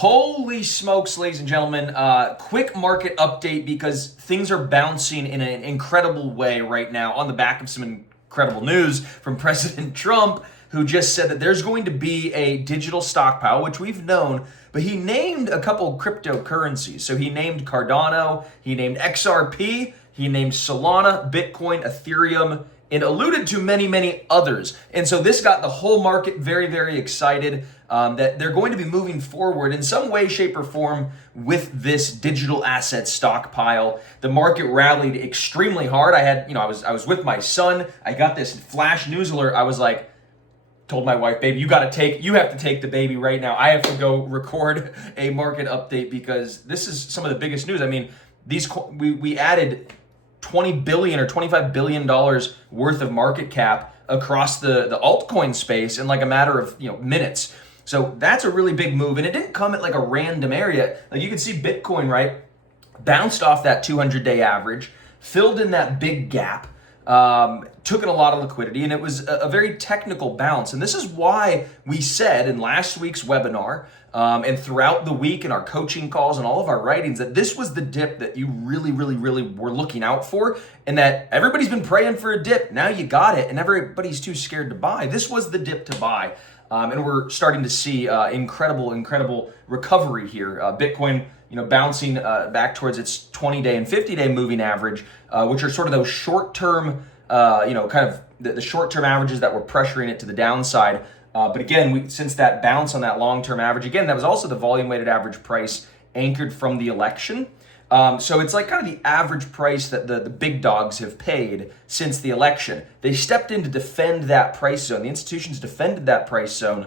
Holy smokes, ladies and gentlemen. Quick market update because things are bouncing in an incredible way right now on the back of some incredible news from President Trump, who just said that there's going to be a digital stockpile, which we've known, but he named a couple cryptocurrencies. So he named Cardano, he named XRP, he named Solana, Bitcoin, Ethereum, and alluded to many, many others. And so this got the whole market very, very excited that they're going to be moving forward in some way, shape, or form with this digital asset stockpile. The market rallied extremely hard. I was with my son. I got this flash news alert. I was like, told my wife, baby, you have to take the baby right now. I have to go record a market update because this is some of the biggest news. I mean, we added $20 billion or $25 billion worth of market cap across the altcoin space in like a matter of minutes. So that's a really big move, and it didn't come at like a random area. Like you can see Bitcoin, right, bounced off that 200-day average, filled in that big gap, took in a lot of liquidity, and it was a very technical bounce. And this is why we said in last week's webinar and throughout the week in our coaching calls and all of our writings that this was the dip that you really, really, really were looking out for, and that everybody's been praying for a dip. Now you got it, and everybody's too scared to buy. This was the dip to buy. And we're starting to see incredible recovery here. Bitcoin, bouncing back towards its 20-day and 50-day moving average, which are sort of those short-term, kind of the short-term averages that were pressuring it to the downside. But again, since that bounce on that long-term average, again, that was also the volume-weighted average price anchored from the election. So it's like kind of the average price that the big dogs have paid since the election. They stepped in to defend that price zone. The institutions defended that price zone.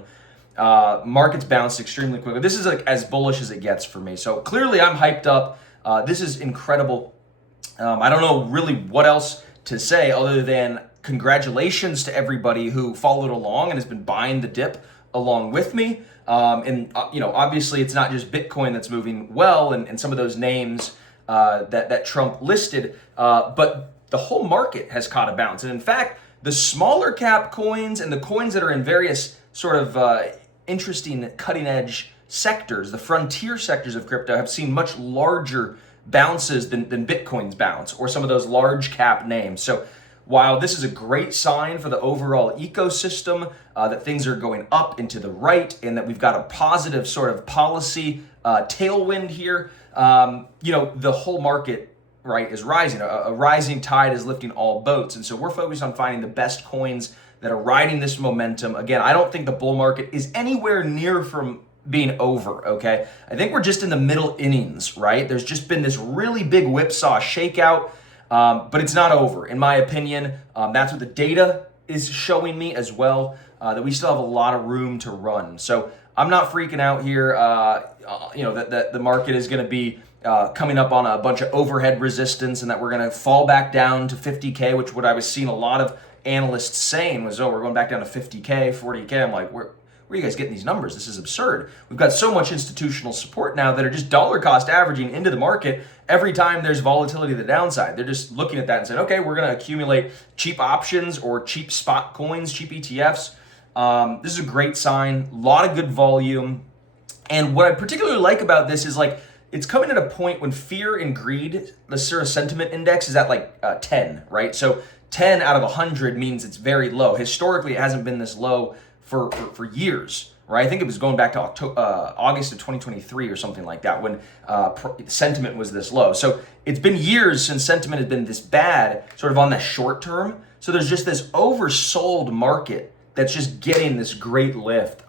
Markets bounced extremely quickly. This is like as bullish as it gets for me. So clearly I'm hyped up. This is incredible. I don't know really what else to say other than congratulations to everybody who followed along and has been buying the dip along with me. Obviously it's not just Bitcoin that's moving well and some of those names that Trump listed, but the whole market has caught a bounce. And in fact, the smaller cap coins and the coins that are in various sort of interesting cutting edge sectors, the frontier sectors of crypto, have seen much larger bounces than Bitcoin's bounce or some of those large cap names. So while this is a great sign for the overall ecosystem, that things are going up and to the right, and that we've got a positive sort of policy tailwind here, the whole market, right, is rising. A rising tide is lifting all boats. And so we're focused on finding the best coins that are riding this momentum. Again, I don't think the bull market is anywhere near from being over, okay? I think we're just in the middle innings, right? There's just been this really big whipsaw shakeout. But it's not over, in my opinion. That's what the data is showing me as well, that we still have a lot of room to run. So I'm not freaking out here, that the market is going to be coming up on a bunch of overhead resistance and that we're going to fall back down to 50K, which what I was seeing a lot of analysts saying was, we're going back down to 50K, 40K. I'm like, where are you guys getting these numbers? This is absurd. We've got so much institutional support now that are just dollar cost averaging into the market every time there's volatility to the downside. They're just looking at that and saying, okay, we're going to accumulate cheap options or cheap spot coins, cheap ETFs. This is a great sign, a lot of good volume. And what I particularly like about this is like, it's coming at a point when fear and greed, the sort of sentiment index is at like 10, right? So 10 out of 100 means it's very low. Historically, it hasn't been this low for years, right? I think it was going back to August of 2023 or something like that when sentiment was this low. So it's been years since sentiment has been this bad, sort of on the short term. So there's just this oversold market that's just getting this great lift.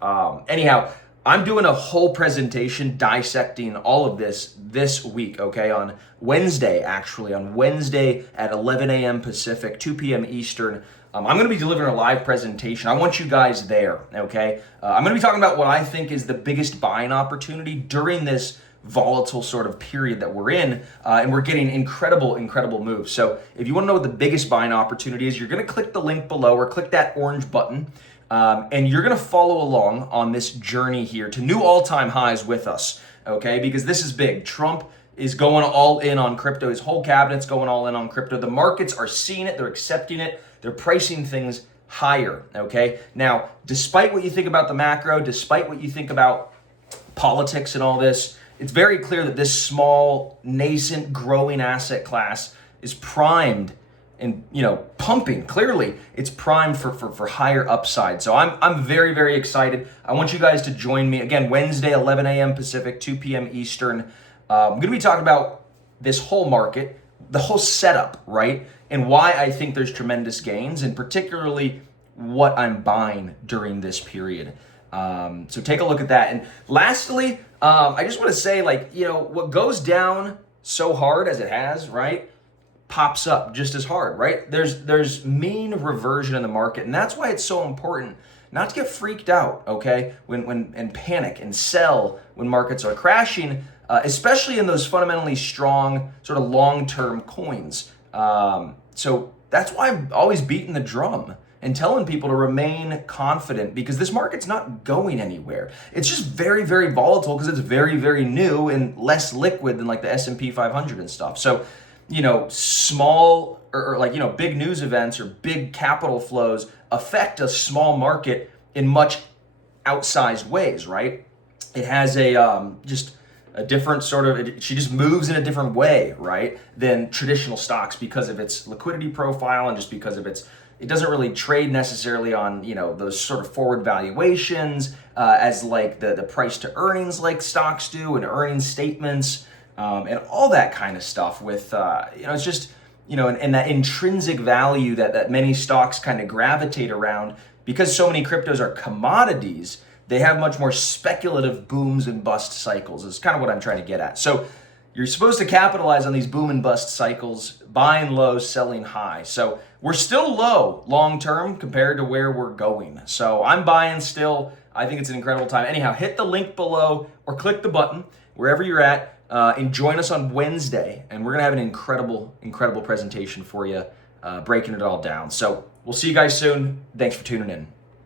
Anyhow, I'm doing a whole presentation dissecting all of this week, okay? On Wednesday at 11 a.m. Pacific, 2 p.m. Eastern. I'm going to be delivering a live presentation. I want you guys there, okay? I'm going to be talking about what I think is the biggest buying opportunity during this volatile sort of period that we're in, and we're getting incredible moves. So if you want to know what the biggest buying opportunity is, you're going to click the link below or click that orange button, and you're going to follow along on this journey here to new all-time highs with us, okay? Because this is big. Trump is going all in on crypto. His whole cabinet's going all in on crypto. The markets are seeing it. They're accepting it. They're pricing things higher, okay? Now, despite what you think about the macro, despite what you think about politics and all this, it's very clear that this small, nascent, growing asset class is primed and, pumping. Clearly, it's primed for higher upside. So I'm very, very excited. I want you guys to join me again Wednesday, 11 a.m. Pacific, 2 p.m. Eastern. I'm going to be talking about this whole market, the whole setup, right? And why I think there's tremendous gains, and particularly what I'm buying during this period. So take a look at that. And lastly, I just want to say, what goes down so hard as it has, right, pops up just as hard, right? There's mean reversion in the market, and that's why it's so important not to get freaked out, okay, and panic and sell when markets are crashing, especially in those fundamentally strong sort of long-term coins. So that's why I'm always beating the drum and telling people to remain confident, because this market's not going anywhere. It's just very, very volatile because it's very, very new and less liquid than like the S&P 500 and stuff. So, small or big news events or big capital flows affect a small market in much outsized ways, right? It has just a different sort of, she just moves in a different way, right, than traditional stocks because of its liquidity profile and just because of it doesn't really trade necessarily on, those sort of forward valuations as like the price to earnings like stocks do, and earnings statements and all that kind of stuff with, it's just, and that intrinsic value that many stocks kind of gravitate around. Because so many cryptos are commodities, they have much more speculative booms and bust cycles is kind of what I'm trying to get at. So you're supposed to capitalize on these boom and bust cycles, buying low, selling high. So we're still low long-term compared to where we're going. So I'm buying still. I think it's an incredible time. Anyhow, hit the link below or click the button wherever you're at and join us on Wednesday. And we're going to have an incredible, incredible presentation for you, breaking it all down. So we'll see you guys soon. Thanks for tuning in.